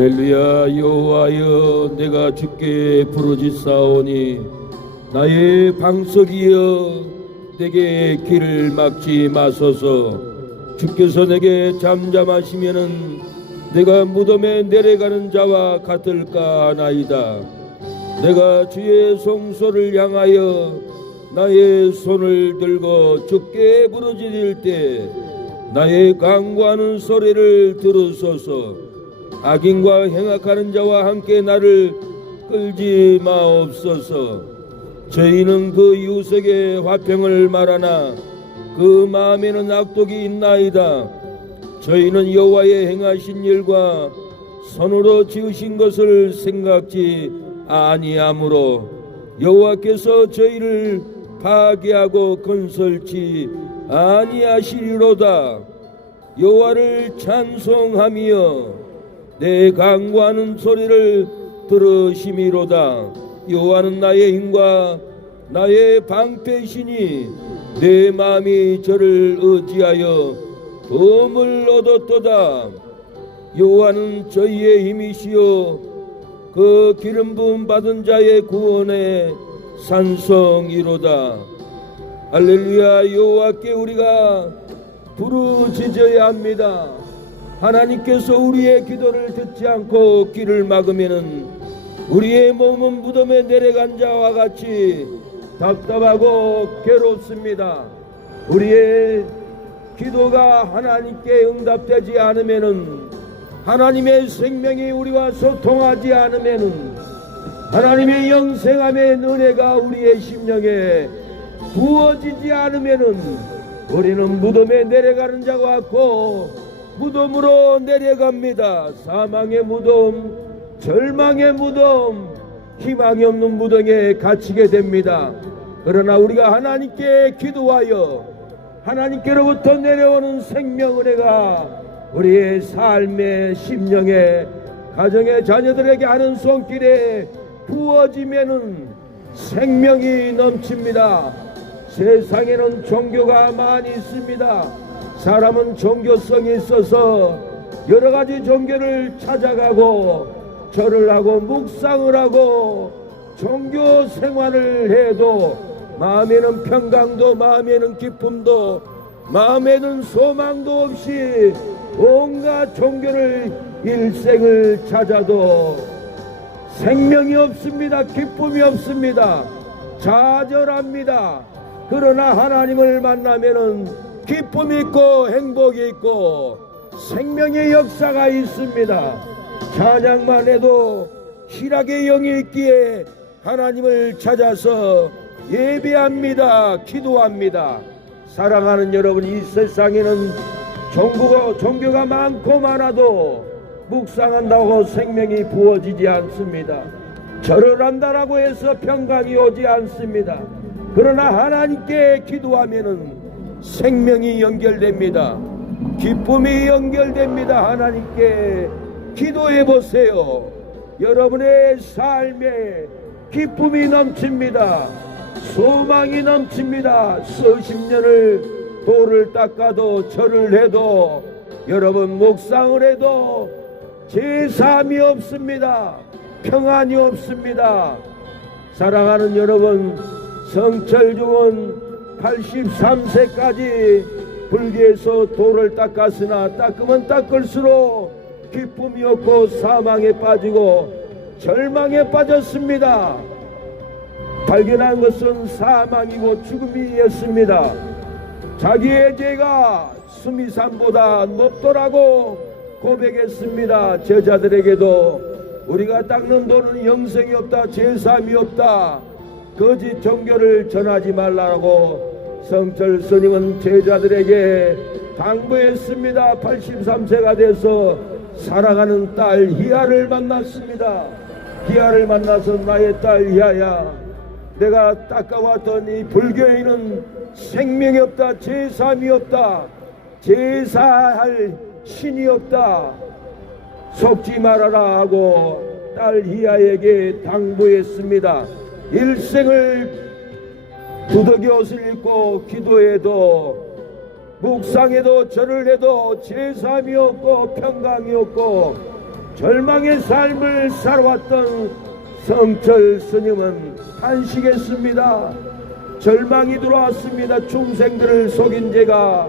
할렐루야. 여호와여, 내가 주께 부르짖사오니 나의 방석이여, 내게 길을 막지 마소서. 주께서 내게 잠잠하시면은 내가 무덤에 내려가는 자와 같을까 하나이다. 내가 주의 성소를 향하여 나의 손을 들고 주께 부르짖을 때 나의 간구하는 소리를 들으소서. 악인과 행악하는 자와 함께 나를 끌지 마옵소서. 저희는 그 이웃에게 화평을 말하나 그 마음에는 악독이 있나이다. 저희는 여호와의 행하신 일과 손으로 지으신 것을 생각지 아니하므로 여호와께서 저희를 파괴하고 건설치 아니하시리로다. 여호와를 찬송하며 내 간구하는 소리를 들으심이로다. 여호와는 나의 힘과 나의 방패시니 내 마음이 저를 의지하여 도움을 얻었도다. 여호와는 저희의 힘이시요 그 기름 부음 받은 자의 구원의 산성이로다. 할렐루야. 여호와께 우리가 부르짖어야 합니다. 하나님께서 우리의 기도를 듣지 않고 귀를 막으면은 우리의 몸은 무덤에 내려간 자와 같이 답답하고 괴롭습니다. 우리의 기도가 하나님께 응답되지 않으면은, 하나님의 생명이 우리와 소통하지 않으면은, 하나님의 영생함의 은혜가 우리의 심령에 부어지지 않으면은 우리는 무덤에 내려가는 자와 같고 무덤으로 내려갑니다. 사망의 무덤, 절망의 무덤, 희망이 없는 무덤에 갇히게 됩니다. 그러나 우리가 하나님께 기도하여 하나님께로부터 내려오는 생명 은혜가 우리의 삶의 심령에, 가정의 자녀들에게 하는 손길에 부어지면은 생명이 넘칩니다. 세상에는 종교가 많이 있습니다. 사람은 종교성이 있어서 여러 가지 종교를 찾아가고 절을 하고 묵상을 하고 종교 생활을 해도 마음에는 평강도, 마음에는 기쁨도, 마음에는 소망도 없이 온갖 종교를 일생을 찾아도 생명이 없습니다. 기쁨이 없습니다. 좌절합니다. 그러나 하나님을 만나면은 기쁨이 있고 행복이 있고 생명의 역사가 있습니다. 찬양만 해도 희락의 영이 있기에 하나님을 찾아서 예배합니다. 기도합니다. 사랑하는 여러분, 이 세상에는 종교가 많고 많아도 묵상한다고 생명이 부어지지 않습니다. 절을 한다라고 해서 평강이 오지 않습니다. 그러나 하나님께 기도하면은 생명이 연결됩니다. 기쁨이 연결됩니다. 하나님께 기도해 보세요. 여러분의 삶에 기쁨이 넘칩니다. 소망이 넘칩니다. 수십 년을 돌을 닦아도 절을 해도 여러분 묵상을 해도 제삼이 없습니다. 평안이 없습니다. 사랑하는 여러분, 성철중은 83세까지 불교에서 돌을 닦았으나 닦으면 닦을수록 기쁨이 없고 사망에 빠지고 절망에 빠졌습니다. 발견한 것은 사망이고 죽음이었습니다. 자기의 죄가 수미산보다 높더라고 고백했습니다. 제자들에게도 우리가 닦는 돌은 영생이 없다, 제삼이 없다, 거짓 종교를 전하지 말라고 성철 스님은 제자들에게 당부했습니다. 83세가 돼서 사랑하는 딸 희아를 만났습니다. 희아를 만나서 나의 딸 희아야, 내가 닦아왔던 이 불교에는 생명이 없다, 제삼이 없다, 제사할 신이 없다, 속지 말아라 하고 딸 희아에게 당부했습니다. 일생을 두더기 옷을 입고 기도해도 묵상해도 절을 해도 제삼이 없고 평강이 없고 절망의 삶을 살아왔던 성철 스님은 탄식했습니다. 절망이 들어왔습니다. 중생들을 속인 죄가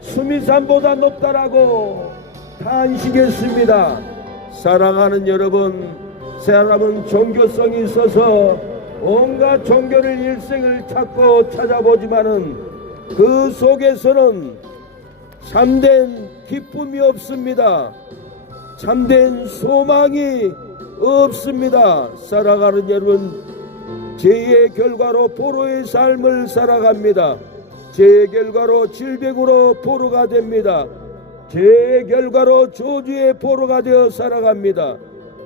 수미산보다 높다라고 탄식했습니다. 사랑하는 여러분, 사람은 종교성이 있어서 온갖 종교를 일생을 찾고 찾아보지만은 그 속에서는 참된 기쁨이 없습니다. 참된 소망이 없습니다. 사랑하는 여러분, 죄의 결과로 포로의 삶을 살아갑니다. 죄의 결과로 질병으로 포로가 됩니다. 죄의 결과로 저주의 포로가 되어 살아갑니다.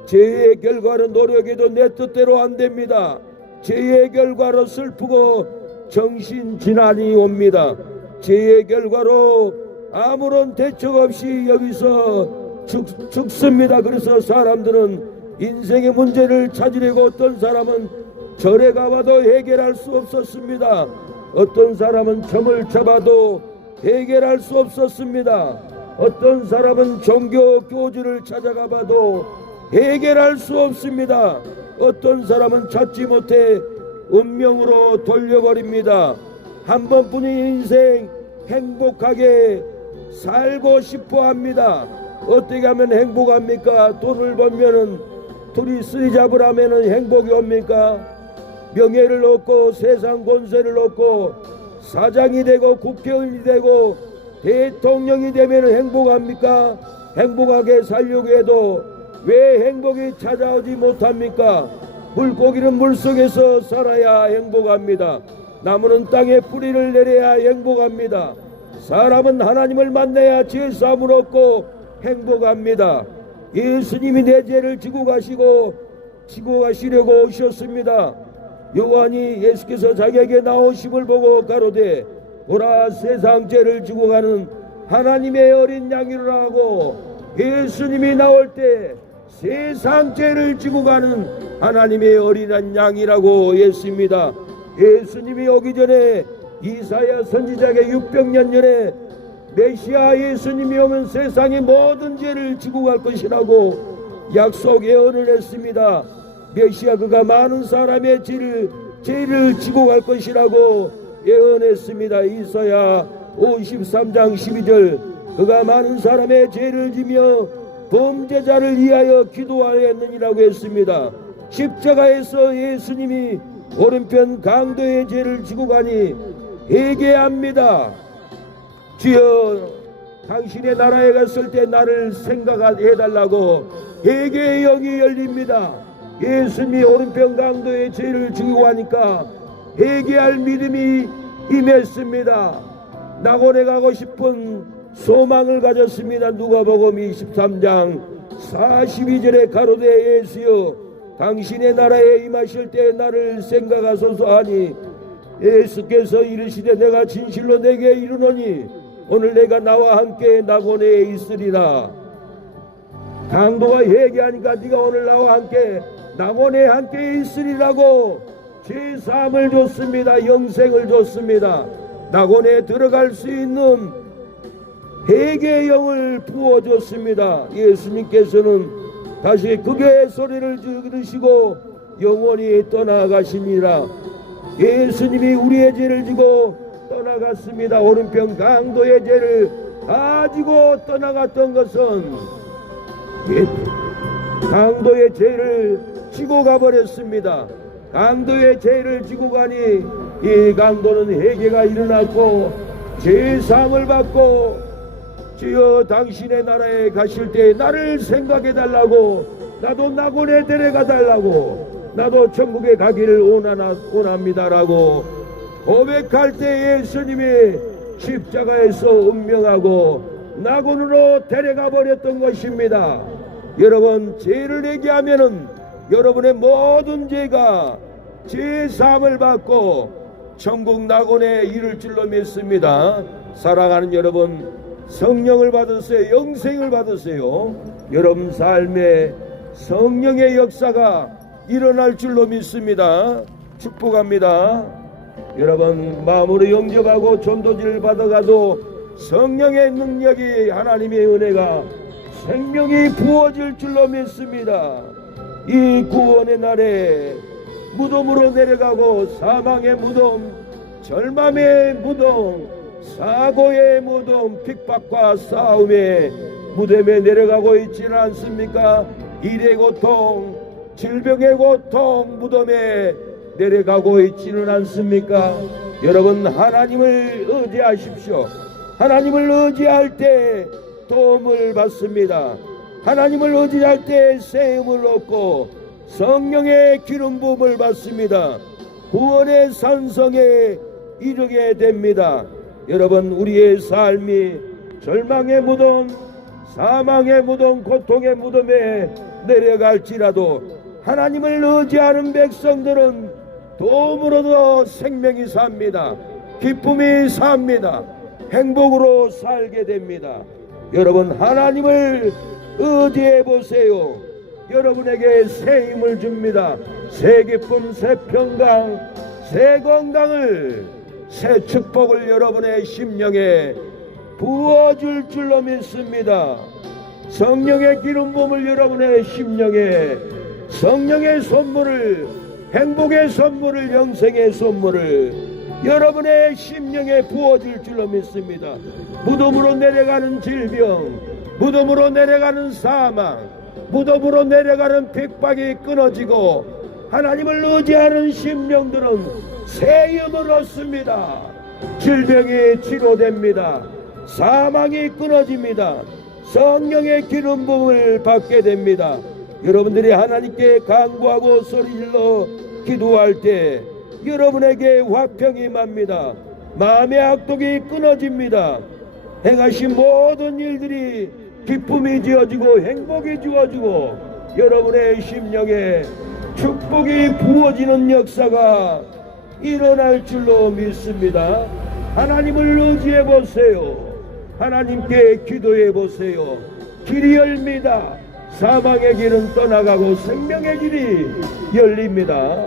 죄의 결과로 노력해도 내 뜻대로 안 됩니다. 죄의 결과로 슬프고 정신질환이 옵니다. 죄의 결과로 아무런 대책 없이 여기서 죽습니다. 그래서 사람들은 인생의 문제를 찾으려고 어떤 사람은 절에 가봐도 해결할 수 없었습니다. 어떤 사람은 점을 쳐봐도 해결할 수 없었습니다. 어떤 사람은 종교 교주를 찾아가봐도 해결할 수 없습니다. 어떤 사람은 찾지 못해 운명으로 돌려버립니다. 한 번뿐인 인생 행복하게 살고 싶어 합니다. 어떻게 하면 행복합니까? 돈을 벌면은 둘이 쓰리잡으라면은 행복이 옵니까? 명예를 얻고 세상 권세를 얻고 사장이 되고 국회의원이 되고 대통령이 되면 행복합니까? 행복하게 살려고 해도 왜 행복이 찾아오지 못합니까? 물고기는 물속에서 살아야 행복합니다. 나무는 땅에 뿌리를 내려야 행복합니다. 사람은 하나님을 만나야 죄사함을 얻고 행복합니다. 예수님이 내 죄를 지고 가시려고 오셨습니다. 요한이 예수께서 자기에게 나오심을 보고 가로되 보라, 세상 죄를 지고 가는 하나님의 어린 양이라 하고, 예수님이 나올 때 세상 죄를 지고 가는 하나님의 어린 양이라고 했습니다. 예수님이 오기 전에 이사야 선지자에게 600년 전에 메시아 예수님이 오면 세상의 모든 죄를 지고 갈 것이라고 약속 예언을 했습니다. 메시아 그가 많은 사람의 죄를 지고 갈 것이라고 예언했습니다. 이사야 53장 12절 그가 많은 사람의 죄를 지며 범죄자를 위하여 기도하였느니라고 했습니다. 십자가에서 예수님이 오른편 강도의 죄를 지고 가니 회개합니다. 주여, 당신의 나라에 갔을 때 나를 생각해달라고 회개의 영이 열립니다. 예수님이 오른편 강도의 죄를 지고 가니까 회개할 믿음이 임했습니다. 낙원에 가고 싶은 소망을 가졌습니다. 누가복음 23장 42절에 가로되 예수여, 당신의 나라에 임하실 때 나를 생각하소서 하니 예수께서 이르시되 내가 진실로 내게 이르노니 오늘 내가 나와 함께 낙원에 있으리라. 강도가 회개하니까 네가 오늘 나와 함께 낙원에 함께 있으리라고 죄사함을 줬습니다. 영생을 줬습니다. 낙원에 들어갈 수 있는 회개의 영을 부어줬습니다. 예수님께서는 다시 극의 소리를 들으시고 영원히 떠나가시니라. 예수님이 우리의 죄를 지고 떠나갔습니다. 오른편 강도의 죄를 가지고 떠나갔던 것은 강도의 죄를 지고 가버렸습니다. 강도의 죄를 지고 가니 이 강도는 회개가 일어났고 죄사함을 받고 주여, 당신의 나라에 가실 때 나를 생각해달라고, 나도 낙원에 데려가달라고, 나도 천국에 가기를 원합니다라고 고백할 때 예수님이 십자가에서 운명하고 낙원으로 데려가 버렸던 것입니다. 여러분, 죄를 얘기하면은 여러분의 모든 죄가 죄사함을 받고 천국 낙원에 이를 줄로 믿습니다. 사랑하는 여러분, 성령을 받으세요. 영생을 받으세요. 여러분 삶에 성령의 역사가 일어날 줄로 믿습니다. 축복합니다. 여러분 마음으로 영접하고 전도지를 받아가도 성령의 능력이, 하나님의 은혜가 생명이 부어질 줄로 믿습니다. 이 구원의 날에 무덤으로 내려가고 사망의 무덤, 절망의 무덤, 사고의 무덤, 핍박과 싸움의 무덤에 내려가고 있지는 않습니까? 일의 고통, 질병의 고통 무덤에 내려가고 있지는 않습니까? 여러분, 하나님을 의지하십시오. 하나님을 의지할 때 도움을 받습니다. 하나님을 의지할 때 세움을 얻고 성령의 기름 부음을 받습니다. 구원의 산성에 이르게 됩니다. 여러분, 우리의 삶이 절망의 무덤, 사망의 무덤, 고통의 무덤에 내려갈지라도 하나님을 의지하는 백성들은 도움으로도 생명이 삽니다. 기쁨이 삽니다. 행복으로 살게 됩니다. 여러분, 하나님을 의지해 보세요. 여러분에게 새 힘을 줍니다. 새 기쁨, 새 평강, 새 건강을, 새 축복을 여러분의 심령에 부어줄 줄로 믿습니다. 성령의 기름 부음을 여러분의 심령에, 성령의 선물을, 행복의 선물을, 영생의 선물을 여러분의 심령에 부어줄 줄로 믿습니다. 무덤으로 내려가는 질병, 무덤으로 내려가는 사망, 무덤으로 내려가는 핍박이 끊어지고 하나님을 의지하는 심령들은 새 힘을 얻습니다. 질병이 치료됩니다. 사망이 끊어집니다. 성령의 기름 부음을 받게 됩니다. 여러분들이 하나님께 간구하고 소리질러 기도할 때 여러분에게 화평이 임합니다. 마음의 악독이 끊어집니다. 행하신 모든 일들이 기쁨이 지어지고 행복이 주어지고 여러분의 심령에 축복이 부어지는 역사가 일어날 줄로 믿습니다. 하나님을 의지해 보세요. 하나님께 기도해 보세요. 길이 열립니다. 사망의 길은 떠나가고 생명의 길이 열립니다.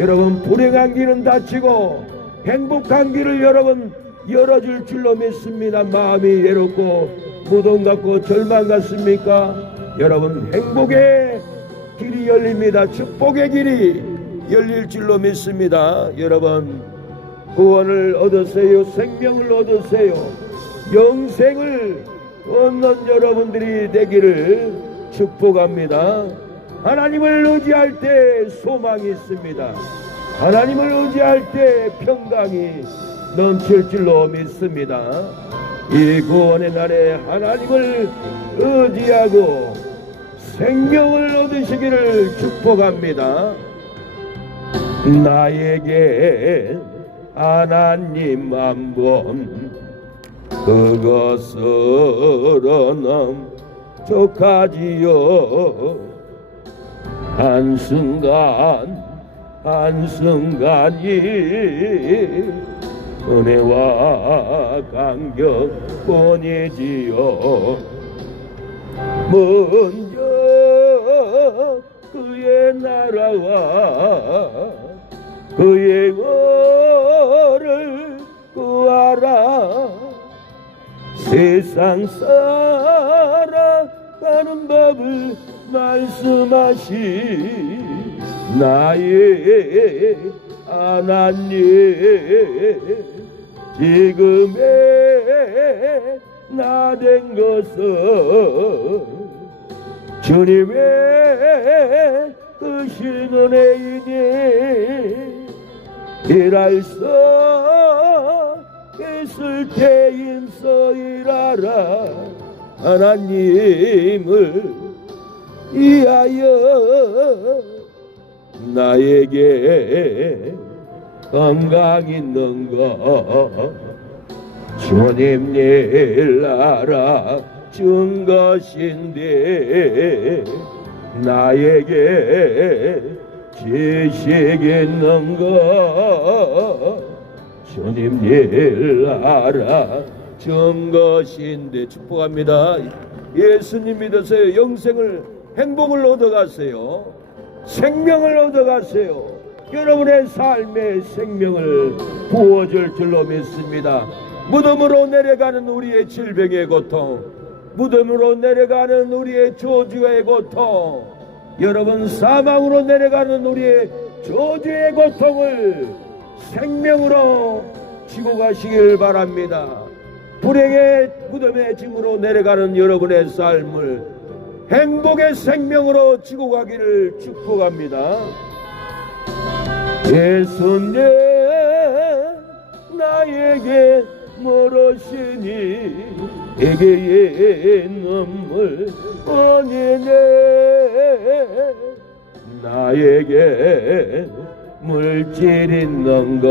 여러분, 불행한 길은 닫히고 행복한 길을 여러분 열어줄 줄로 믿습니다. 마음이 외롭고 무덤 같고 절망 같습니까? 여러분, 행복의 길이 열립니다. 축복의 길이 열릴 줄로 믿습니다. 여러분, 구원을 얻으세요. 생명을 얻으세요. 영생을 얻는 여러분들이 되기를 축복합니다. 하나님을 의지할 때 소망이 있습니다. 하나님을 의지할 때 평강이 넘칠 줄로 믿습니다. 이 구원의 날에 하나님을 의지하고 생명을 얻으시기를 축복합니다. 나에게 하나님 한번 그것으로는 족하지요. 한순간 한순간이 은혜와 감격뿐이지요. 먼저 그의 나라와 그의 의를 구하라. 세상 살아가는 법을 말씀하시 나의 하나님, 지금의 나 된 것은 주님의 크신 은혜이니 일할 수 있을 때 힘써 일하라. 하나님을 위하여 나에게 건강 있는 것 주님 일 알아 준 것인데 나에게 지식 있는 것 주님 일 알아 준 것인데 축복합니다. 예수님 믿으세요. 영생을 행복을 얻어가세요. 생명을 얻어가세요. 여러분의 삶의 생명을 부어줄 줄로 믿습니다. 무덤으로 내려가는 우리의 질병의 고통, 무덤으로 내려가는 우리의 저주의 고통, 여러분 사망으로 내려가는 우리의 저주의 고통을 생명으로 지고 가시길 바랍니다. 불행의 무덤의 짐으로 내려가는 여러분의 삶을 행복의 생명으로 지고 가기를 축복합니다. 예수님 나에게 멀으시니 에게의 눈물 아니네. 나에게 물질 있는가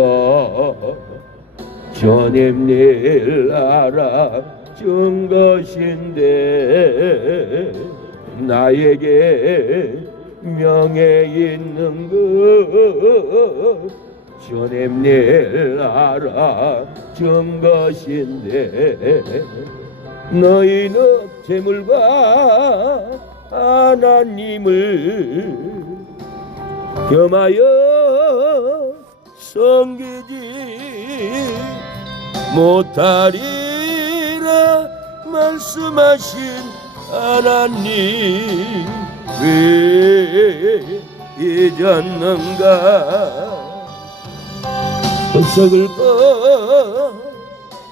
주님 일 알아준 것인데, 나에게 명예 있는 것 주님 일 알아준 것인데, 너희는 재물과 하나님을 겸하여 섬기지 못하리라 말씀하신 하나님 왜 잊었는가. 흑석을 꺼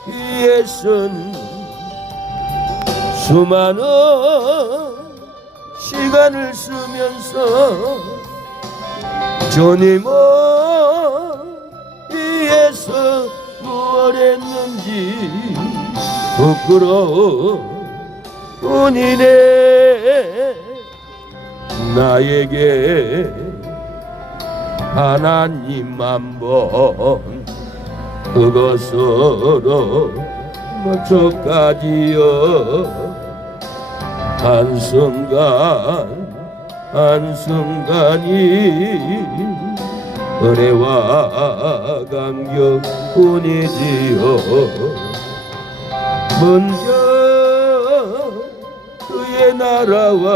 위에 쓴 수많은 시간을 쓰면서 주님을 위해서 뭘 했는지 부끄러운이네. 나에게 하나님만 본 그것으로 족하지요. 한순간 한순간이 은혜와 감격뿐이지요. 먼저 그의 나라와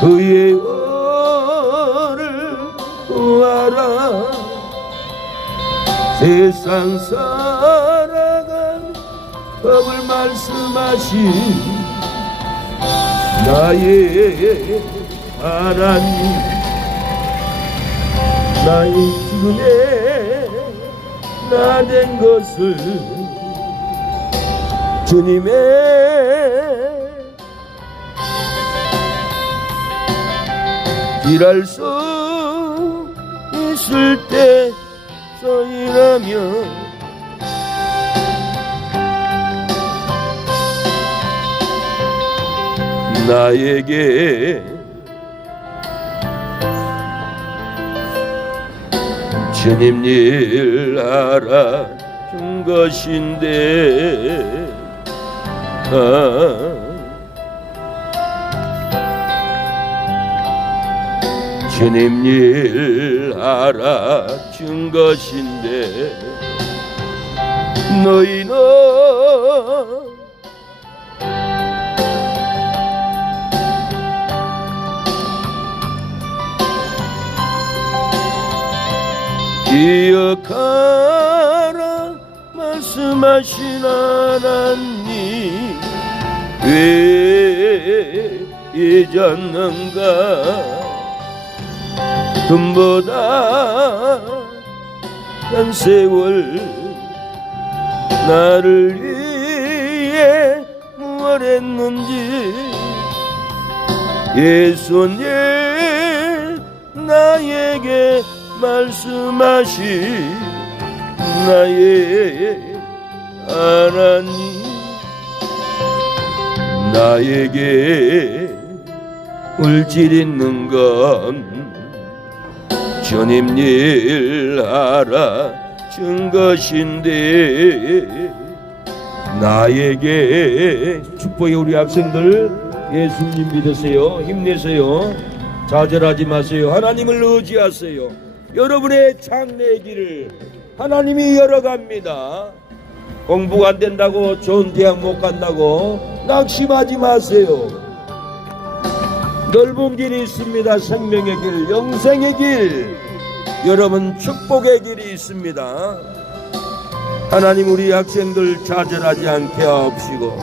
그의 의를 구하라. 세상 살아간 법을 말씀하신 나의 하나님, 나의 지금의 나 된 것을 주님의 일할 수 있을 때서이라면 나에게 주님 일 알아준 것인데, 주님 일 알아준 것인데, 너희는 기억하라 말씀하신 하나님 왜 잊었는가. 금보다 한 세월 나를 위해 무엇 했는지. 예수님 나에게 말씀하신 나의 하나님, 나에게 물질 있는 건 주님 일 알아준 것인데, 나에게 축복의 우리 학생들 예수님 믿으세요. 힘내세요. 좌절하지 마세요. 하나님을 의지하세요. 여러분의 장래의 길을 하나님이 열어갑니다. 공부가 안 된다고 좋은 대학 못 간다고 낙심하지 마세요. 넓은 길이 있습니다. 생명의 길, 영생의 길, 여러분 축복의 길이 있습니다. 하나님 우리 학생들 좌절하지 않게 하옵시고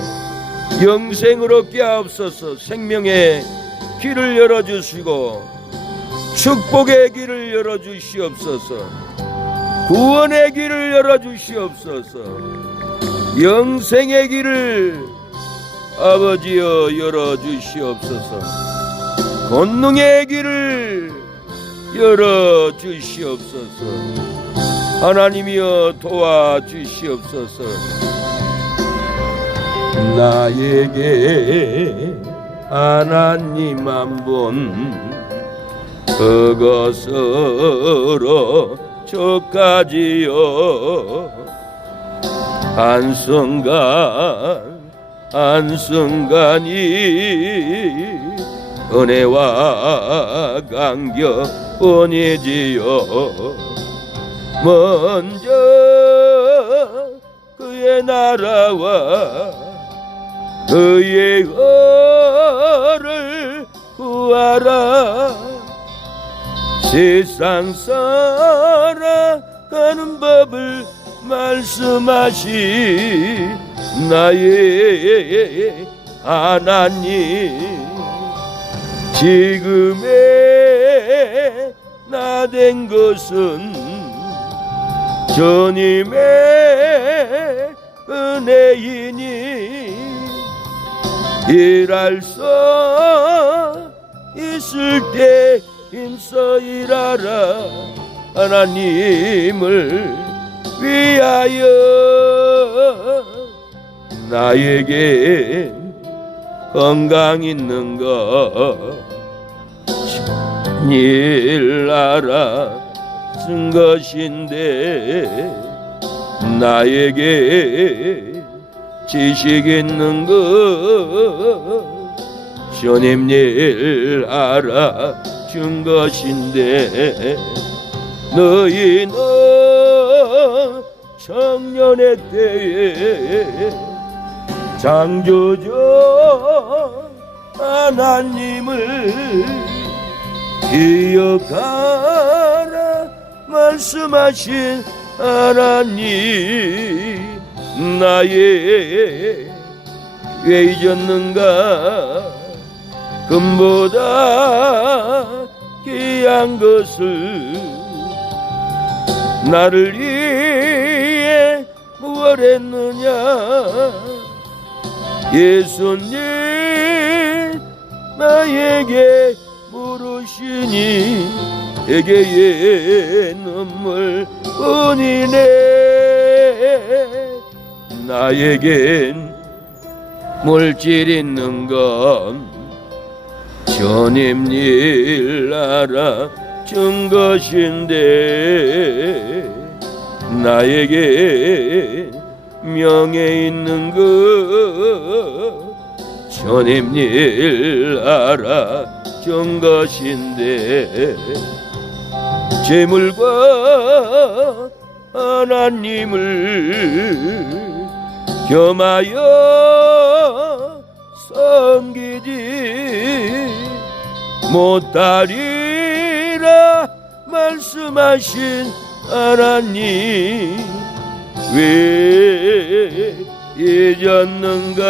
영생을 얻게 하옵소서. 생명의 길을 열어주시고 축복의 길을 열어주시옵소서. 구원의 길을 열어주시옵소서. 영생의 길을 아버지여 열어주시옵소서. 권능의 길을 열어주시옵소서. 하나님이여 도와주시옵소서. 나에게 하나님 한 분 그것으로 저까지요 한순간이 은혜와 감격뿐이지요. 먼저 그의 나라와 그의 의를 구하라. 세상 살아가는 법을 말씀하시 나의 하나님. 지금의 나 된 것은 주님의 은혜이니 일할 수 있을 때 힘써 일하라. 하나님을 위하여 나에게 건강 있는 것 일 알아 쓴 것인데 나에게 지식 있는 것 주님 일 알아 준 것인데 너희는 청년의 때에 창조주 하나님을 기억하라. 말씀하신 하나님 나의 왜 잊었는가. 금보다 귀한 것을 나를 위해 무엇 했느냐. 예수님 나에게 물으시니 에게의 눈물뿐이네. 나에겐 물질 있는 건 주님 일 알아 준 것인데 나에게 명예 있는 것 주님 일 알아 준 것인데 재물과 하나님을 겸하여 섬기지 못하리라. 말씀하신 하나님 왜 잊었는가.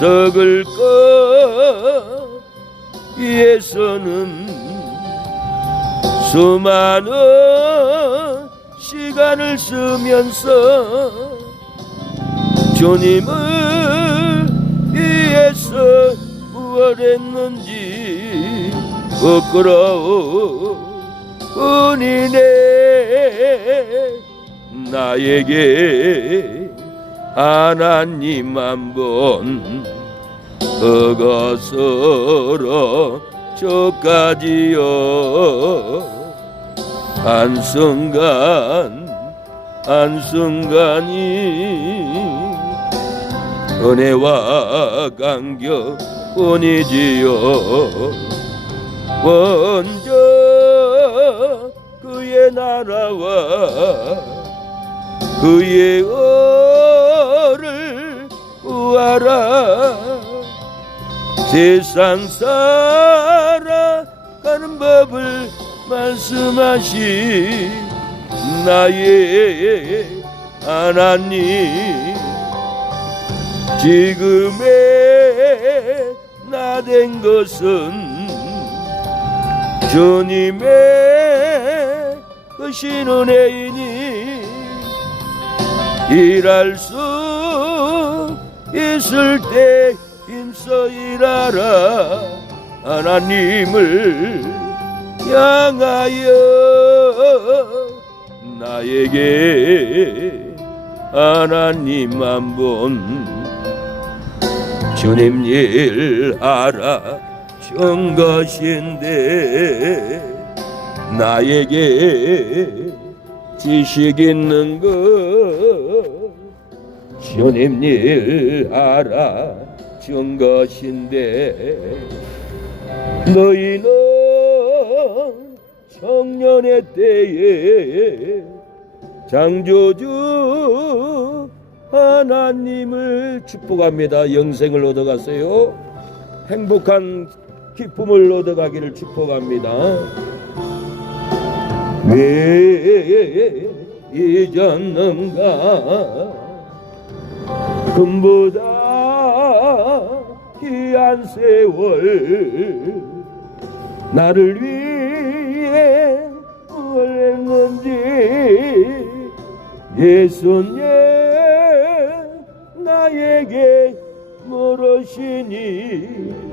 썩을 것 위해서는 수많은 시간을 쓰면서 주님을 위해서 무엇 했는지 부끄러운이네. 나에게 하나님 한번 그것으로 저까지요 한순간이 은혜와 감격뿐이지요. 먼저 그의 나라와 그의 의를 구하라. 세상 살아가는 법을 말씀하신 나의 하나님. 지금의 나 된 것은 주님의 크신 은혜이니 일할 수 있을 때 힘써 일하라. 하나님을 향하여 나에게 하나님 한번 주님 일하라 준 것인데 나에게 지식 있는 것 주님 일하라 준 것인데 너희는 청년의 때에 창조주 하나님을 축복합니다. 영생을 얻어가세요. 행복한 기쁨을 얻어가기를 축복합니다. 왜 잊었는가 금보다 귀한 세월 나를 위해 뭘 했는지 예수님 나에게 물으시니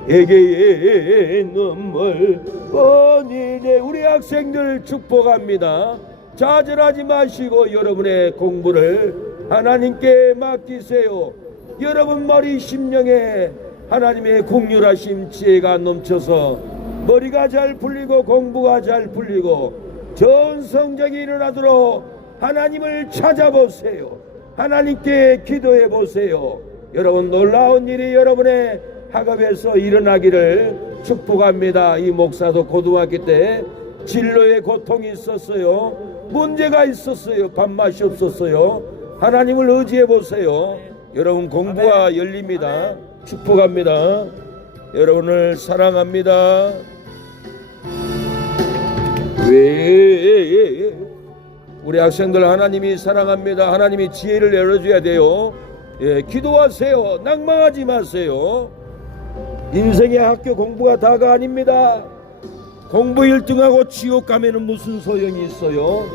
에게의 눈물 뻔히네. 우리 학생들 축복합니다. 좌절하지 마시고 여러분의 공부를 하나님께 맡기세요. 여러분 머리 심령에 하나님의 긍휼하심 지혜가 넘쳐서 머리가 잘 풀리고 공부가 잘 풀리고 좋은 성적이 일어나도록 하나님을 찾아보세요. 하나님께 기도해 보세요. 여러분 놀라운 일이 여러분의 학업에서 일어나기를 축복합니다. 이 목사도 고등학교 때 진로에 고통이 있었어요. 문제가 있었어요. 밥맛이 없었어요. 하나님을 의지해 보세요. 여러분 공부가 열립니다. 축복합니다. 여러분을 사랑합니다. 왜 우리 학생들 하나님이 사랑합니다. 하나님이 지혜를 열어줘야 돼요. 예, 기도하세요. 낭망하지 마세요. 인생의 학교 공부가 다가 아닙니다. 공부 1등하고 지옥 가면은 무슨 소용이 있어요.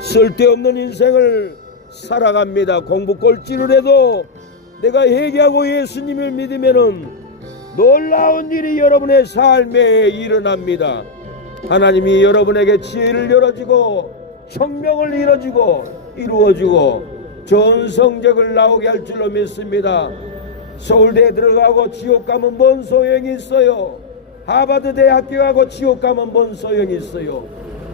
쓸데없는 인생을 살아갑니다. 공부 꼴찌를 해도 내가 회개하고 예수님을 믿으면은 놀라운 일이 여러분의 삶에 일어납니다. 하나님이 여러분에게 지혜를 열어주고 청명을 이루어주고 좋은 성적을 나오게 할 줄로 믿습니다. 서울대에 들어가고 지옥 가면 뭔 소용이 있어요. 하버드 대학교 가고 지옥 가면 뭔 소용이 있어요.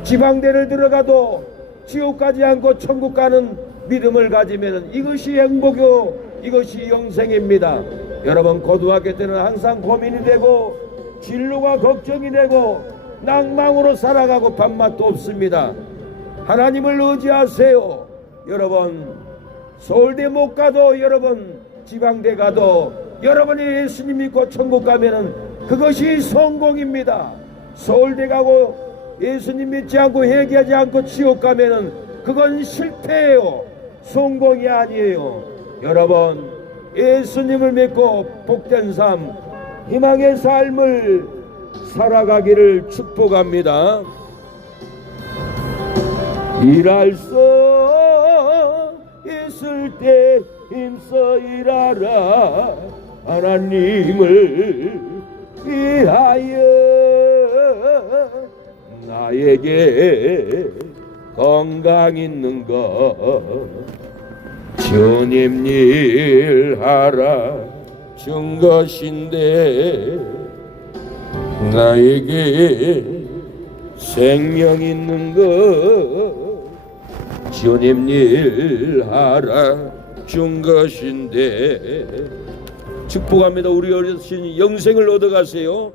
지방대를 들어가도 지옥 가지 않고 천국 가는 믿음을 가지면 이것이 행복이요 이것이 영생입니다. 여러분 고등학교 때는 항상 고민이 되고 진로가 걱정이 되고 낭망으로 살아가고 밥맛도 없습니다. 하나님을 의지하세요. 여러분 서울대 못 가도 여러분 지방대 가도 여러분이 예수님 믿고 천국 가면은 그것이 성공입니다. 서울대 가고 예수님 믿지 않고 회개하지 않고 지옥 가면은 그건 실패예요. 성공이 아니에요. 여러분 예수님을 믿고 복된 삶 희망의 삶을 살아가기를 축복합니다. 일할 수 있을 때 힘써 일하라. 하나님을 위하여 나에게 건강 있는 것 주님 일하라 준 것인데 나에게 생명 있는 것 주님 일하라 준 것인데 축복합니다. 우리 어르신 영생을 얻어가세요.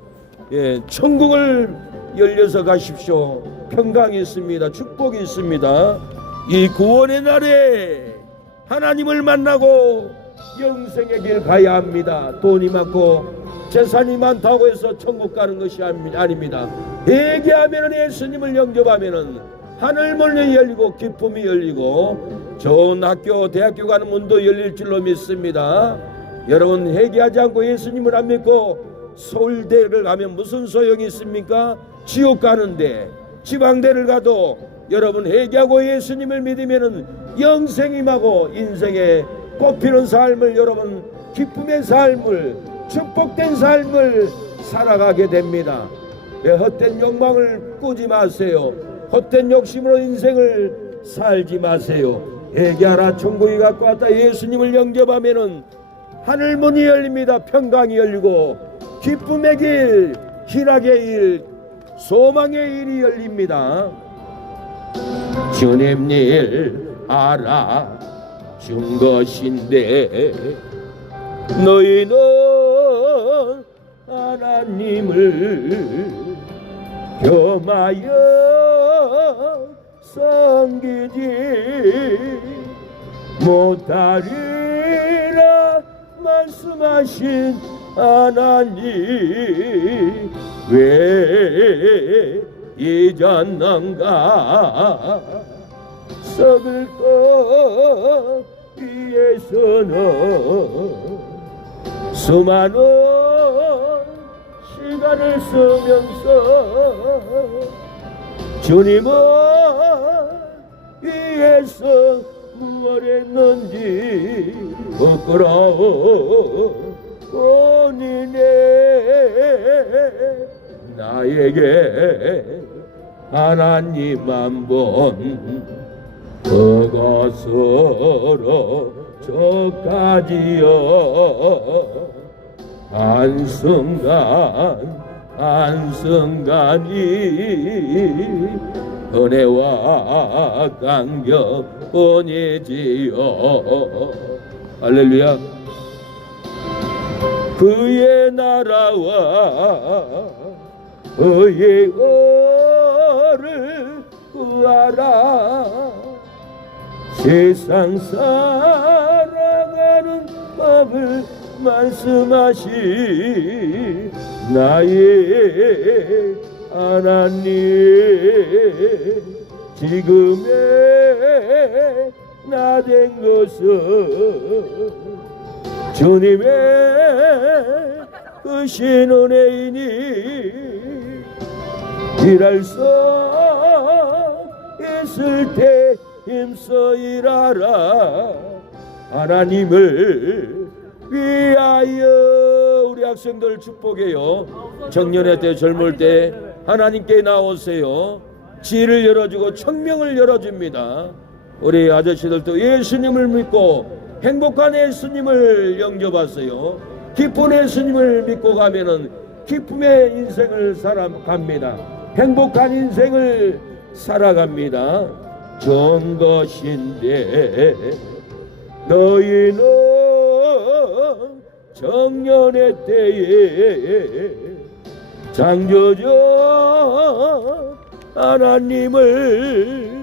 예, 천국을 열려서 가십시오. 평강이 있습니다. 축복이 있습니다. 이 구원의 날에 하나님을 만나고 영생의 길 가야 합니다. 돈이 많고 재산이 많다고 해서 천국 가는 것이 아닙니다. 회개하면 예수님을 영접하면 하늘문이 열리고 기쁨이 열리고 좋은 학교 대학교 가는 문도 열릴 줄로 믿습니다. 여러분 회개하지 않고 예수님을 안 믿고 서울대를 가면 무슨 소용이 있습니까? 지옥 가는데. 지방대를 가도 여러분 회개하고 예수님을 믿으면은 영생임하고 인생에 꽃피는 삶을, 여러분 기쁨의 삶을, 축복된 삶을 살아가게 됩니다. 왜 헛된 욕망을 꾸지 마세요. 헛된 욕심으로 인생을 살지 마세요. 회개하라, 천국이 갖고 왔다. 예수님을 영접하면은 하늘문이 열립니다. 평강이 열리고 기쁨의 길, 희락의 일, 소망의 일이 열립니다. 주님 일 알아준 것인데 너희는 하나님을 겸하여 섬기지 못하리라 말씀하신 하나님 왜 잊었는가? 썩을 것 위해서는 수많은 시간을 쓰면서 주님을 위해서 무엇 했는지 부끄러워 본인의 나에게 하나님 한번 그것으로 저까지요 한순간이 은혜와 감격뿐이지요. 할렐루야. 그의 나라와 그의 의를 구하라. 세상 살아가는 법을 말씀하시 나의 하나님 지금의 나 된 것은 주님의 크신 은혜이니 일할 수 있을 때 힘써 일하라. 하나님을 위하여. 우리 학생들 축복해요. 청년의 때, 젊을 때 하나님께 나오세요. 지혜를 열어주고 청명을 열어줍니다. 우리 아저씨들도 예수님을 믿고 행복한 예수님을 영접하세요. 기쁜 예수님을 믿고 가면은 기쁨의 인생을 살아갑니다. 행복한 인생을 살아갑니다. 좋은 것인데 너희는 청년의 때에 창조주 하나님을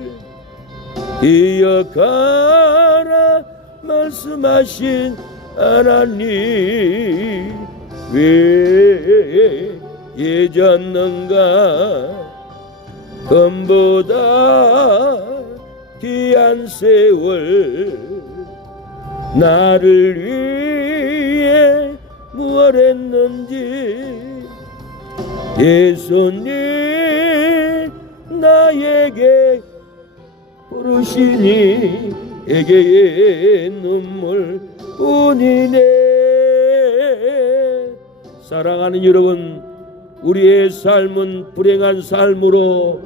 기억하라 말씀하신 하나님 왜 잊었는가? 금보다 귀한 세월 나를 위해 무엇 했는지 예수님 나에게 부르시니 에게의 눈물뿐이네. 사랑하는 여러분, 우리의 삶은 불행한 삶으로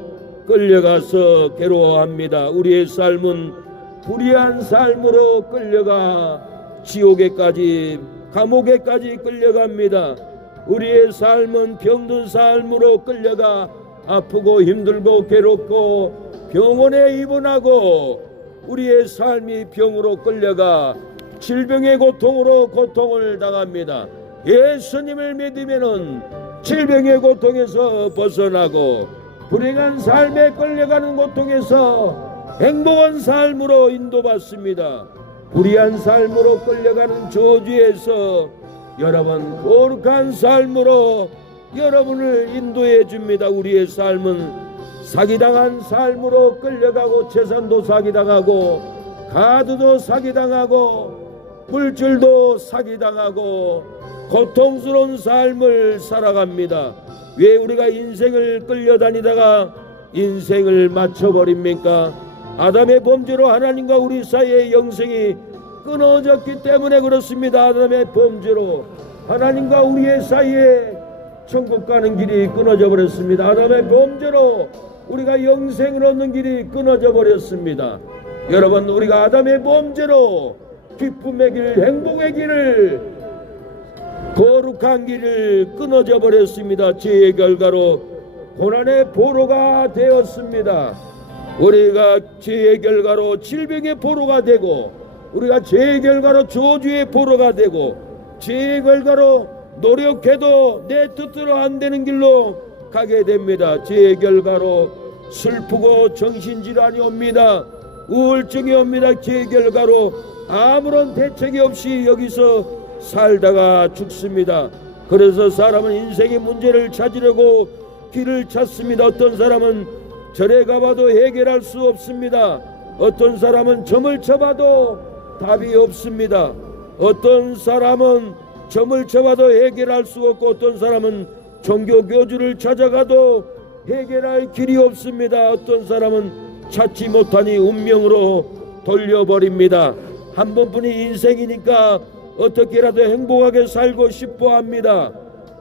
끌려가서 괴로워합니다. 우리의 삶은 불의한 삶으로 끌려가 지옥에까지, 감옥에까지 끌려갑니다. 우리의 삶은 병든 삶으로 끌려가 아프고 힘들고 괴롭고 병원에 입원하고 우리의 삶이 병으로 끌려가 질병의 고통으로 고통을 당합니다. 예수님을 믿으면은 질병의 고통에서 벗어나고 불행한 삶에 끌려가는 고통에서 행복한 삶으로 인도받습니다. 불의한 삶으로 끌려가는 저주에서 여러분 거룩한 삶으로 여러분을 인도해 줍니다. 우리의 삶은 사기당한 삶으로 끌려가고 재산도 사기당하고 카드도 사기당하고 물질도 사기당하고 고통스러운 삶을 살아갑니다. 왜 우리가 인생을 끌려다니다가 인생을 맞춰버립니까? 아담의 범죄로 하나님과 우리 사이의 영생이 끊어졌기 때문에 그렇습니다. 아담의 범죄로 하나님과 우리의 사이에 천국 가는 길이 끊어져 버렸습니다. 아담의 범죄로 우리가 영생을 얻는 길이 끊어져 버렸습니다. 여러분, 우리가 아담의 범죄로 기쁨의 길, 행복의 길을, 거룩한 길을 끊어져 버렸습니다. 죄의 결과로 고난의 보로가 되었습니다. 우리가 죄의 결과로 질병의 보로가 되고, 우리가 죄의 결과로 저주의 보로가 되고, 죄의 결과로 노력해도 내 뜻대로 안 되는 길로 가게 됩니다. 죄의 결과로 슬프고 정신질환이 옵니다. 우울증이 옵니다. 죄의 결과로 아무런 대책이 없이 여기서 살다가 죽습니다. 그래서 사람은 인생의 문제를 찾으려고 길을 찾습니다. 어떤 사람은 절에 가봐도 해결할 수 없습니다. 어떤 사람은 점을 쳐봐도 답이 없습니다. 어떤 사람은 점을 쳐봐도 해결할 수 없고, 어떤 사람은 종교 교주를 찾아가도 해결할 길이 없습니다. 어떤 사람은 찾지 못하니 운명으로 돌려버립니다. 한 번뿐인 인생이니까 어떻게라도 행복하게 살고 싶어 합니다.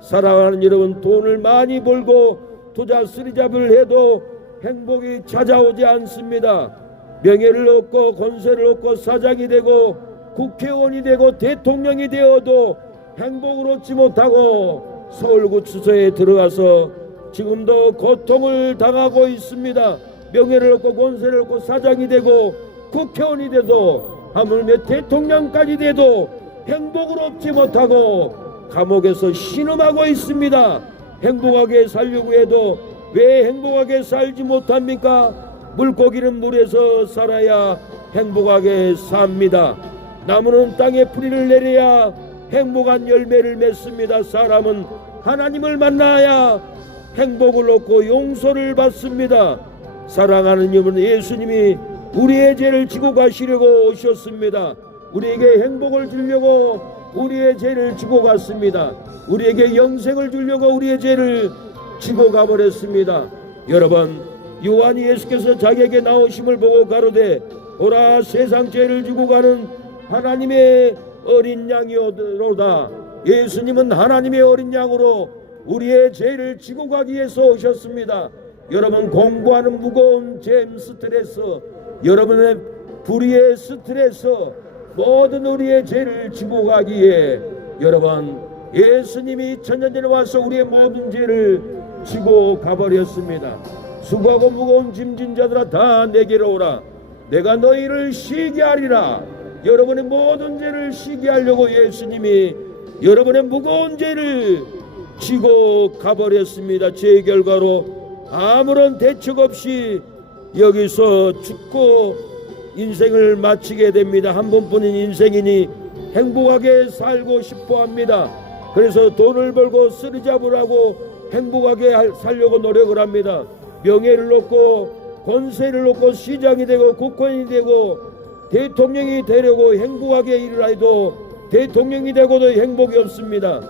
사랑하는 여러분, 돈을 많이 벌고 투자 쓰리잡을 해도 행복이 찾아오지 않습니다. 명예를 얻고 권세를 얻고 사장이 되고 국회의원이 되고 대통령이 되어도 행복을 얻지 못하고 서울구치소에 들어가서 지금도 고통을 당하고 있습니다. 명예를 얻고 권세를 얻고 사장이 되고 국회의원이 돼도 하물며 대통령까지 돼도 행복을 얻지 못하고 감옥에서 신음하고 있습니다. 행복하게 살려고 해도 왜 행복하게 살지 못합니까? 물고기는 물에서 살아야 행복하게 삽니다. 나무는 땅에 뿌리를 내려야 행복한 열매를 맺습니다. 사람은 하나님을 만나야 행복을 얻고 용서를 받습니다. 사랑하는 여러분, 예수님이 우리의 죄를 지고 가시려고 오셨습니다. 우리에게 행복을 주려고 우리의 죄를 지고 갔습니다. 우리에게 영생을 주려고 우리의 죄를 지고 가버렸습니다. 여러분, 요한이 예수께서 자기에게 나오심을 보고 가로되 보라, 세상 죄를 지고 가는 하나님의 어린 양이로다. 예수님은 하나님의 어린 양으로 우리의 죄를 지고 가기 위해서 오셨습니다. 여러분, 공부하는 무거운 잼 스트레스, 여러분의 불의의 스트레스, 모든 우리의 죄를 지고 가기에 여러분, 예수님이 천년 전에 와서 우리의 모든 죄를 지고 가버렸습니다. 수고하고 무거운 짐진 자들아 다 내게로 오라. 내가 너희를 쉬게 하리라. 여러분의 모든 죄를 쉬게 하려고 예수님이 여러분의 무거운 죄를 지고 가버렸습니다. 죄의 결과로 아무런 대책 없이 여기서 죽고 인생을 마치게 됩니다. 한 번뿐인 인생이니 행복하게 살고 싶어 합니다. 그래서 돈을 벌고 쓰리잡으라고 행복하게 살려고 노력을 합니다. 명예를 얻고 권세를 얻고 시장이 되고 국회의원이 되고 대통령이 되려고 행복하게 일을 해도 대통령이 되고도 행복이 없습니다.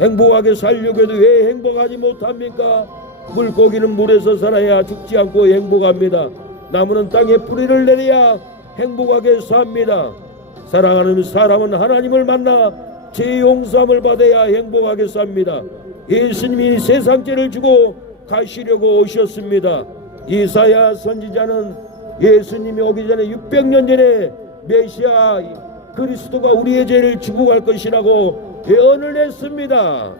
행복하게 살려고 해도 왜 행복하지 못합니까? 물고기는 물에서 살아야 죽지 않고 행복합니다. 나무는 땅에 뿌리를 내려야 행복하게 삽니다. 사랑하는 사람은 하나님을 만나 죄 용서함을 받아야 행복하게 삽니다. 예수님이 세상 죄를 주고 가시려고 오셨습니다. 이사야 선지자는 예수님이 오기 전에 600년 전에 메시아 그리스도가 우리의 죄를 지고 갈 것이라고 예언을 했습니다.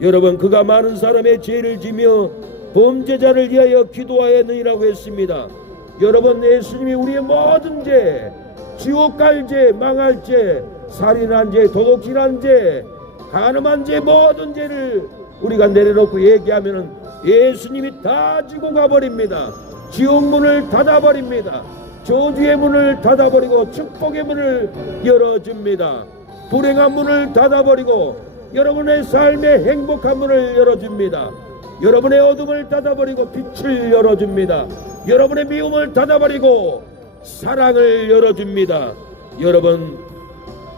여러분, 그가 많은 사람의 죄를 지며 범죄자를 위하여 기도하였느니라고 했습니다. 여러분, 예수님이 우리의 모든 죄, 지옥 갈 죄, 망할 죄, 살인한 죄, 도둑질한 죄, 간음한 죄, 모든 죄를 우리가 내려놓고 얘기하면은 예수님이 다 지고 가버립니다. 지옥 문을 닫아버립니다. 저주의 문을 닫아버리고 축복의 문을 열어줍니다. 불행한 문을 닫아버리고 여러분의 삶의 행복한 문을 열어줍니다. 여러분의 어둠을 닫아버리고 빛을 열어줍니다. 여러분의 미움을 닫아버리고 사랑을 열어줍니다. 여러분,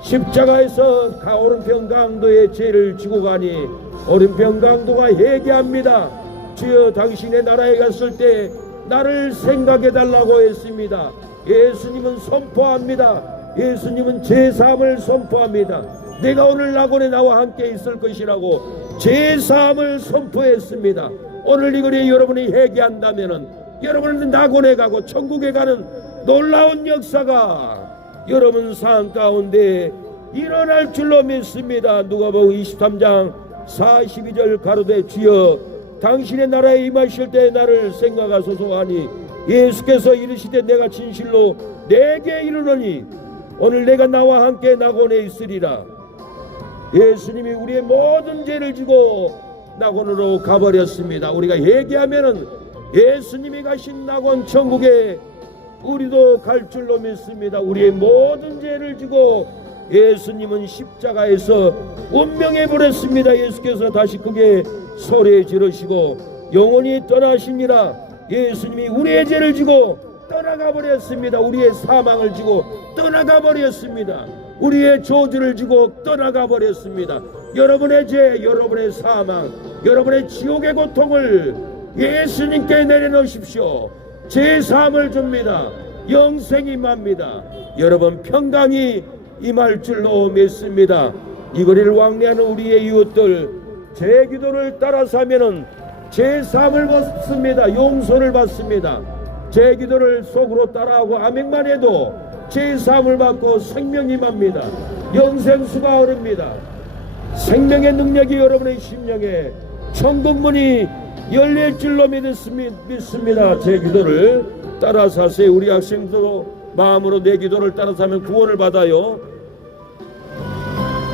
십자가에서 오른편 강도의 죄를 지고 가니 오른편 강도가 회개합니다. 주여 당신의 나라에 갔을 때 나를 생각해 달라고 했습니다. 예수님은 선포합니다. 예수님은 제사함을 선포합니다. 내가 오늘 낙원에 나와 함께 있을 것이라고 제사함을 선포했습니다. 오늘 이 거리에 여러분이 회개한다면은 여러분은 낙원에 가고 천국에 가는 놀라운 역사가 여러분 삶 가운데 일어날 줄로 믿습니다. 누가복음 23장 42절 가로되 주여 당신의 나라에 임하실 때 나를 생각하소서 하니 예수께서 이르시되 내가 진실로 내게 이르노니 오늘 내가 나와 함께 낙원에 있으리라. 예수님이 우리의 모든 죄를 지고 낙원으로 가버렸습니다. 우리가 회개하면은 예수님이 가신 낙원 천국에 우리도 갈 줄로 믿습니다. 우리의 모든 죄를 지고 예수님은 십자가에서 운명해 버렸습니다. 예수께서 다시 크게 소리 지르시고 영원히 떠나시니라. 예수님이 우리의 죄를 지고 떠나가 버렸습니다. 우리의 사망을 지고 떠나가 버렸습니다. 우리의 저주를 지고 떠나가 버렸습니다. 여러분의 죄, 여러분의 사망, 여러분의 지옥의 고통을 예수님께 내려놓으십시오. 제사함을 줍니다. 영생이 임합니다. 여러분 평강이 임할 줄로 믿습니다. 이 거리를 왕래하는 우리의 이웃들 제 기도를 따라서 하면은 제사함을 받습니다. 용서를 받습니다. 제 기도를 속으로 따라하고 아멘만 해도 제사함을 받고 생명이 임합니다. 영생수가 흐릅니다. 생명의 능력이 여러분의 심령에 천국문이 열릴 줄로 믿습니다. 제 기도를 따라서 하세요. 우리 학생들도 마음으로 내 기도를 따라서 하면 구원을 받아요.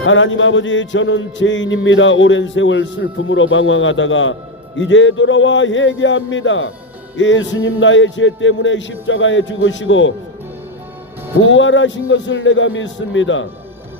하나님 아버지, 저는 죄인입니다. 오랜 세월 슬픔으로 방황하다가 이제 돌아와 회개합니다. 예수님 나의 죄 때문에 십자가에 죽으시고 부활하신 것을 내가 믿습니다.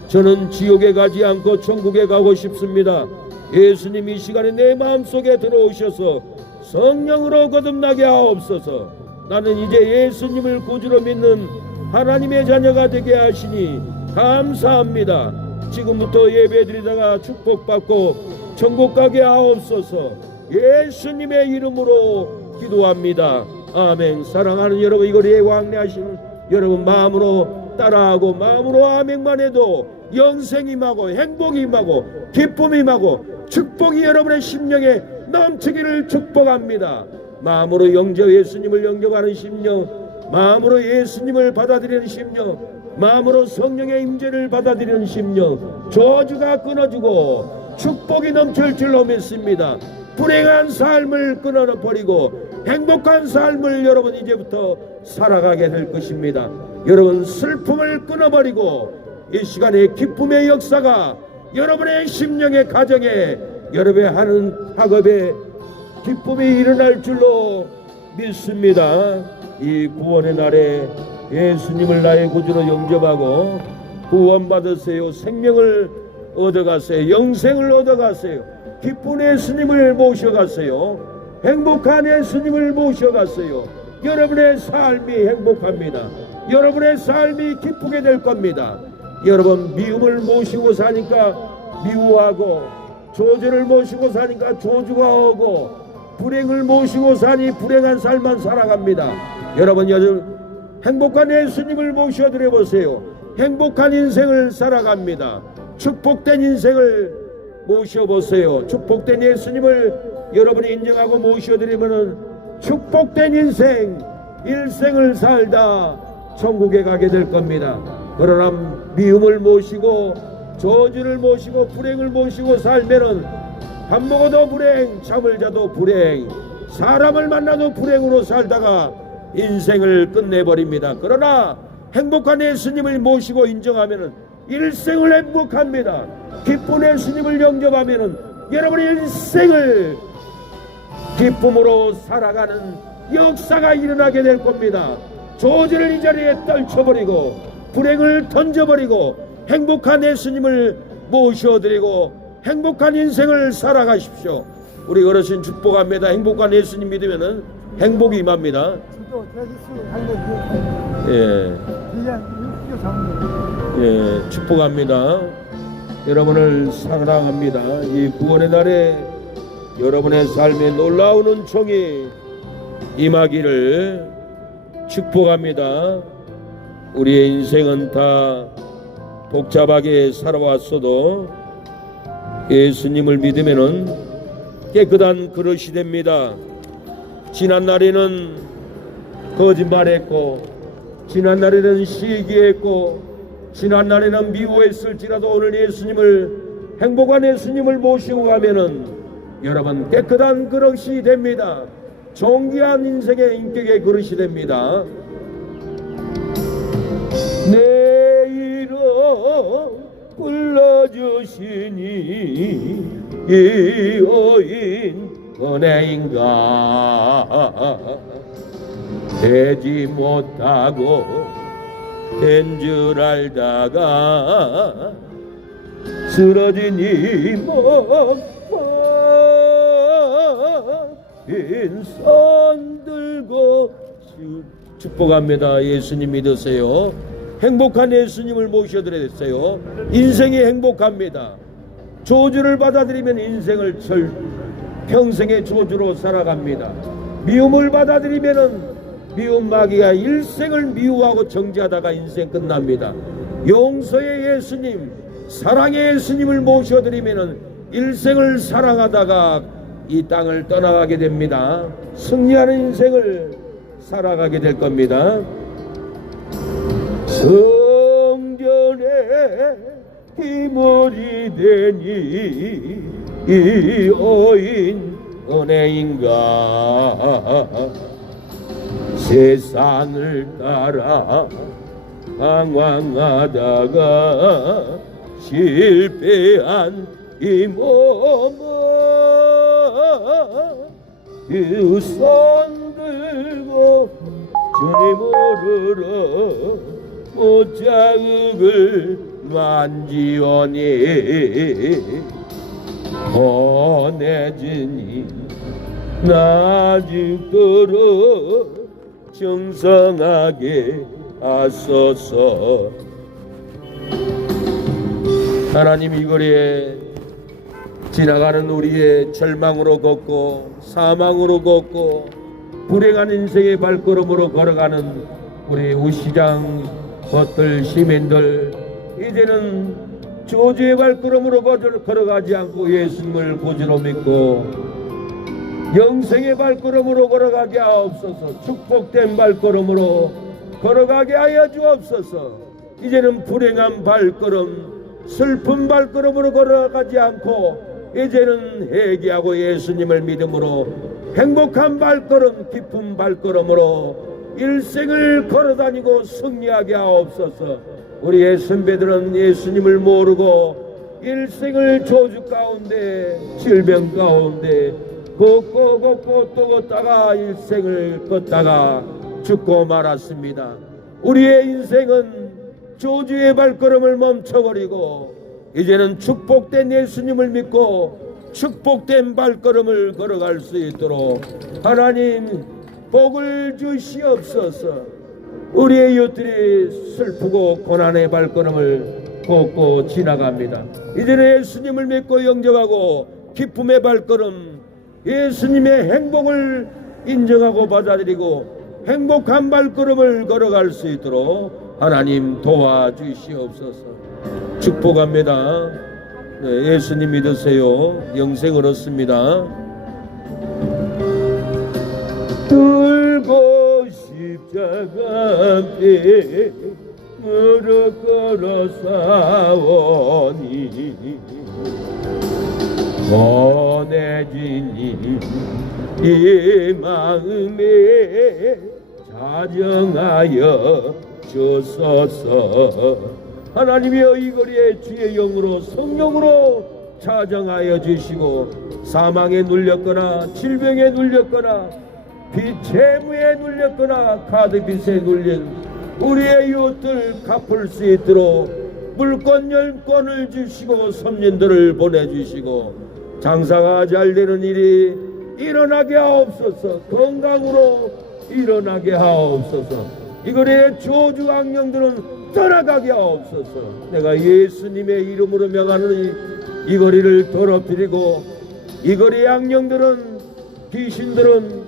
저는 지옥에 가지 않고 천국에 가고 싶습니다. 예수님 이 시간에 내 마음속에 들어오셔서 성령으로 거듭나게 하옵소서. 나는 이제 예수님을 구주로 믿는 하나님의 자녀가 되게 하시니 감사합니다. 지금부터 예배드리다가 축복받고 천국 가게 하옵소서. 예수님의 이름으로 기도합니다. 아멘. 사랑하는 여러분, 이 거리에 왕래하시는 여러분 마음으로 따라하고 마음으로 아멘만 해도 영생이 임하고 행복이 임하고 기쁨이 임하고 축복이 여러분의 심령에 넘치기를 축복합니다. 마음으로 예수님을 영접하는 심령, 마음으로 예수님을 받아들이는 심령, 마음으로 성령의 임재를 받아들이는 심령, 저주가 끊어지고 축복이 넘칠 줄로 믿습니다. 불행한 삶을 끊어버리고 행복한 삶을 여러분 이제부터 살아가게 될 것입니다. 여러분 슬픔을 끊어버리고 이 시간에 기쁨의 역사가 여러분의 심령의 가정에, 여러분의 하는 학업에 기쁨이 일어날 줄로 믿습니다. 이 구원의 날에 예수님을 나의 구주로 영접하고 구원받으세요. 생명을 얻어가세요. 영생을 얻어가세요. 기쁜 예수님을 모셔가세요. 행복한 예수님을 모셔가세요. 여러분의 삶이 행복합니다. 여러분의 삶이 기쁘게 될 겁니다. 여러분 미움을 모시고 사니까 미워하고, 저주를 모시고 사니까 저주가 오고, 불행을 모시고 사니 불행한 삶만 살아갑니다. 여러분 요즘 행복한 예수님을 모셔드려 보세요. 행복한 인생을 살아갑니다. 축복된 인생을 모셔보세요. 축복된 예수님을 여러분이 인정하고 모셔드리면은 축복된 인생, 일생을 살다 천국에 가게 될 겁니다. 그러나 미움을 모시고 저주를 모시고 불행을 모시고 살면은 밥 먹어도 불행, 잠을 자도 불행, 사람을 만나도 불행으로 살다가 인생을 끝내버립니다. 그러나 행복한 예수님을 모시고 인정하면은 일생을 행복합니다. 기쁜 예수님을 영접하면은 여러분의 일생을 기쁨으로 살아가는 역사가 일어나게 될 겁니다. 저주를 이 자리에 떨쳐버리고 불행을 던져버리고 행복한 예수님을 모셔드리고 행복한 인생을 살아가십시오. 우리 어르신 축복합니다. 행복한 예수님 믿으면은 행복이 임합니다. 지도 대기수 강도 예. 1년 예, 축복합니다. 여러분을 사랑합니다. 이 구원의 날에 여러분의 삶에 놀라운 은총이 임하기를 축복합니다. 우리의 인생은 다 복잡하게 살아왔어도 예수님을 믿으면은 깨끗한 그릇이 됩니다. 지난 날에는 거짓말했고, 지난 날에는 시기했고, 지난 날에는 미워했을지라도 오늘 예수님을, 행복한 예수님을 모시고 가면은 여러분 깨끗한 그릇이 됩니다. 존귀한 인생의 인격의 그릇이 됩니다. 내 이름 불러주시니 이 여인 은혜인가. 되지 못하고 된 줄 알다가 쓰러진 이 몸 빈손 들고 축복합니다. 예수님 믿으세요. 행복한 예수님을 모셔드려야 됐어요. 인생이 행복합니다. 저주를 받아들이면 인생을 평생의 저주로 살아갑니다. 미움을 받아들이면은 미움 마귀가 일생을 미워하고 정죄하다가 인생 끝납니다. 용서의 예수님, 사랑의 예수님을 모셔드리면은 일생을 사랑하다가 이 땅을 떠나가게 됩니다. 승리하는 인생을 살아가게 될 겁니다. 성전에 기물이 되니 이 여인 은혜인가. 세상을 따라 방황하다가 실패한 이 몸은 두 손 들고 주님을 못자국을 만지오니 보내주니 나 죽도록 정성하게 하소서. 하나님, 이 거리에 지나가는 우리의 절망으로 걷고 사망으로 걷고 불행한 인생의 발걸음으로 걸어가는 우리 우시장 것들 시민들, 이제는 저주의 발걸음으로 걸어가지 않고 예수님을 구주로 믿고 영생의 발걸음으로 걸어가게 하옵소서. 축복된 발걸음으로 걸어가게 하여 주옵소서. 이제는 불행한 발걸음, 슬픈 발걸음으로 걸어가지 않고 이제는 회개하고 예수님을 믿음으로 행복한 발걸음, 기쁜 발걸음으로 일생을 걸어다니고 승리하게 하옵소서. 우리의 선배들은 예수님을 모르고 일생을 저주 가운데, 질병 가운데 걷고 또 걷다가 일생을 걷다가 죽고 말았습니다. 우리의 인생은 저주의 발걸음을 멈춰버리고 이제는 축복된 예수님을 믿고 축복된 발걸음을 걸어갈 수 있도록 하나님 복을 주시옵소서. 우리의 이웃들이 슬프고 고난의 발걸음을 걷고 지나갑니다. 이제는 예수님을 믿고 영접하고 기쁨의 발걸음, 예수님의 행복을 인정하고 받아들이고 행복한 발걸음을 걸어갈 수 있도록 하나님 도와주시옵소서. 축복합니다. 네, 예수님 믿으세요. 영생을 얻습니다. 들고 십자가 앞에 무릎 꿇어 싸우니 보내지니 이 마음에 자정하여 주소서. 하나님이여, 이 거리에 주의 영으로 성령으로 자정하여 주시고 사망에 눌렸거나 질병에 눌렸거나 재무에 눌렸거나 카드빚에 눌린 우리의 이웃들 갚을 수 있도록 물권 열권을 주시고 섬진들을 보내주시고 장사가 잘 되는 일이 일어나게 하옵소서. 건강으로 일어나게 하옵소서. 이 거리의 저주 악령들은 떠나가게 하옵소서. 내가 예수님의 이름으로 명하노니 이 거리를 더럽히고 이 거리 양령들은 귀신들은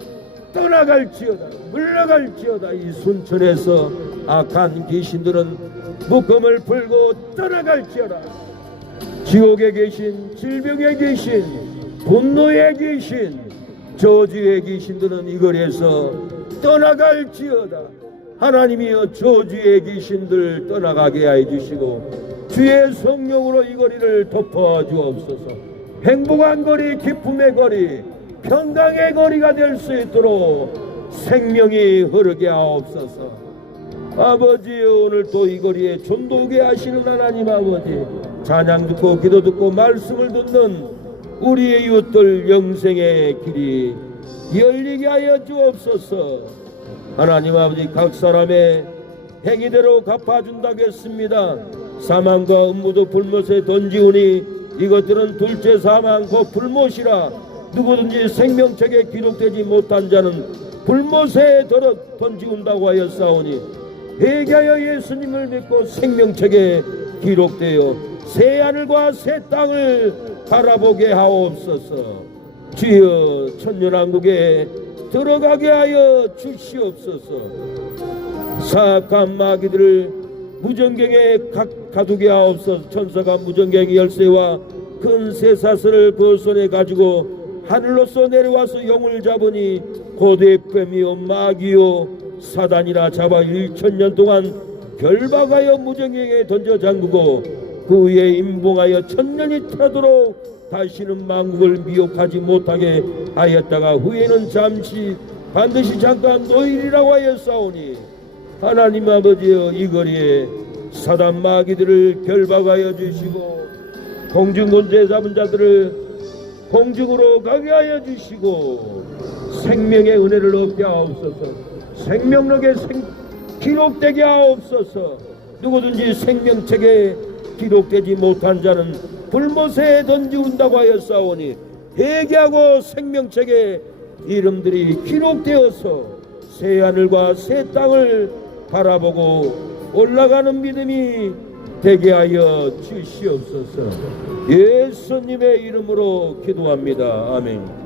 떠나갈지어다, 물러갈지어다. 이 순천에서 악한 귀신들은 묶음을 풀고 떠나갈지어다. 지옥에 계신, 질병에 계신, 분노에 계신, 저주의 귀신들은 이 거리에서 떠나갈지어다. 하나님이여, 저주의 귀신들 떠나가게 해주시고 주의 성령으로 이 거리를 덮어주옵소서. 행복한 거리, 기쁨의 거리, 평강의 거리가 될 수 있도록 생명이 흐르게 하옵소서. 아버지여, 오늘 또 이 거리에 전도게 하시는 하나님 아버지, 찬양 듣고 기도 듣고 말씀을 듣는 우리의 이웃들 영생의 길이 열리게 하여 주옵소서. 하나님 아버지, 각 사람의 행위대로 갚아준다고 했습니다. 사망과 음부도 불못에 던지우니 이것들은 둘째 사망 곧 불못이라. 누구든지 생명책에 기록되지 못한 자는 불못에 던지운다고 하였사오니 회개하여 예수님을 믿고 생명책에 기록되어 새 하늘과 새 땅을 바라보게 하옵소서. 주여, 천년왕국에 들어가게 하여 주시옵소서. 사악한 마귀들을 무전경에 가두게 하옵소서. 천사가 무전경 열쇠와 큰 쇠사슬을 그 손에 가지고 하늘로서 내려와서 영을 잡으니 고대 뱀이요 마귀요 사단이라 잡아 1000년 동안 결박하여 무정경에 던져 잠그고 그 위에 임봉하여 1000년이 타도록 다시는 만국을 미혹하지 못하게 하였다가 후에는 잠시 반드시 잠깐 노일이라고 하였사오니 하나님 아버지여, 이 거리에 사단 마귀들을 결박하여 주시고 공중권세 잡은 자들을 공중으로 가게 하여 주시고 생명의 은혜를 얻게 하옵소서. 생명록에 기록되게 하옵소서. 누구든지 생명책에 기록되지 못한 자는 불못에 던지운다고 하였사오니 회개하고 생명책에 이름들이 기록되어서 새 하늘과 새 땅을 바라보고 올라가는 믿음이 되게 하여 주시옵소서. 예수님의 이름으로 기도합니다. 아멘.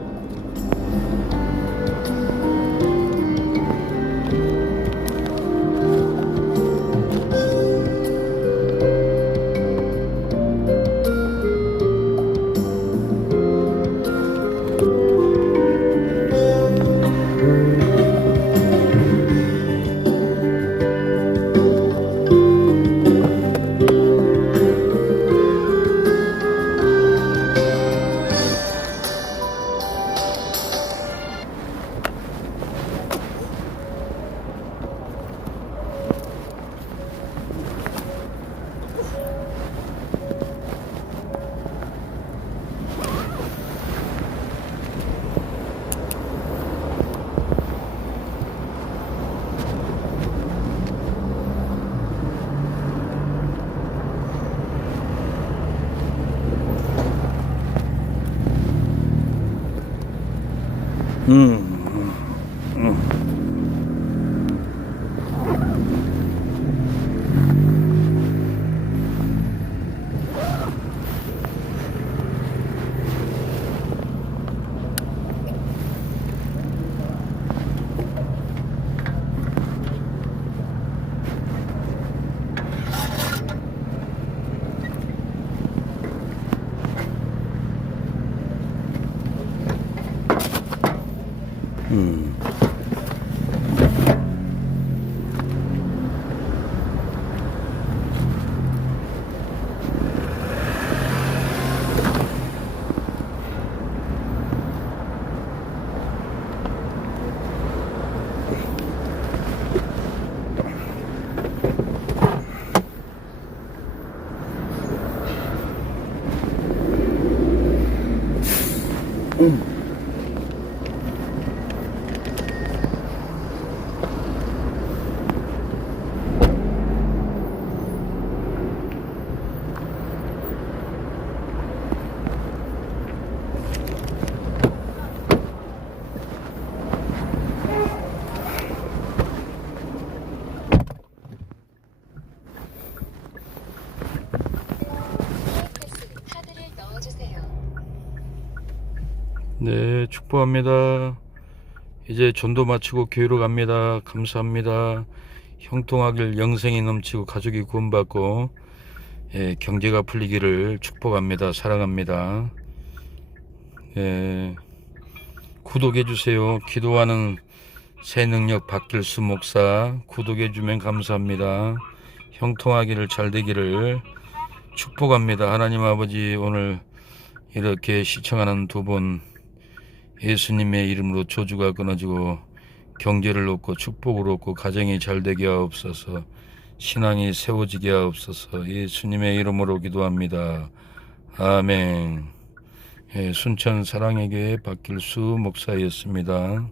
네, 축복합니다. 이제 전도 마치고 교회로 갑니다. 감사합니다. 형통하길, 영생이 넘치고 가족이 구원받고 경제가 풀리기를 축복합니다. 사랑합니다. 구독해주세요. 기도하는 새 능력 박길수 목사 구독해주면 감사합니다. 형통하기를, 잘되기를 축복합니다. 하나님 아버지, 오늘 이렇게 시청하는 두 분 예수님의 이름으로 저주가 끊어지고 경제를 얻고 축복을 얻고 가정이 잘되게 하옵소서. 신앙이 세워지게 하옵소서. 예수님의 이름으로 기도합니다. 아멘. 순천 사랑의 교회 박길수 목사였습니다.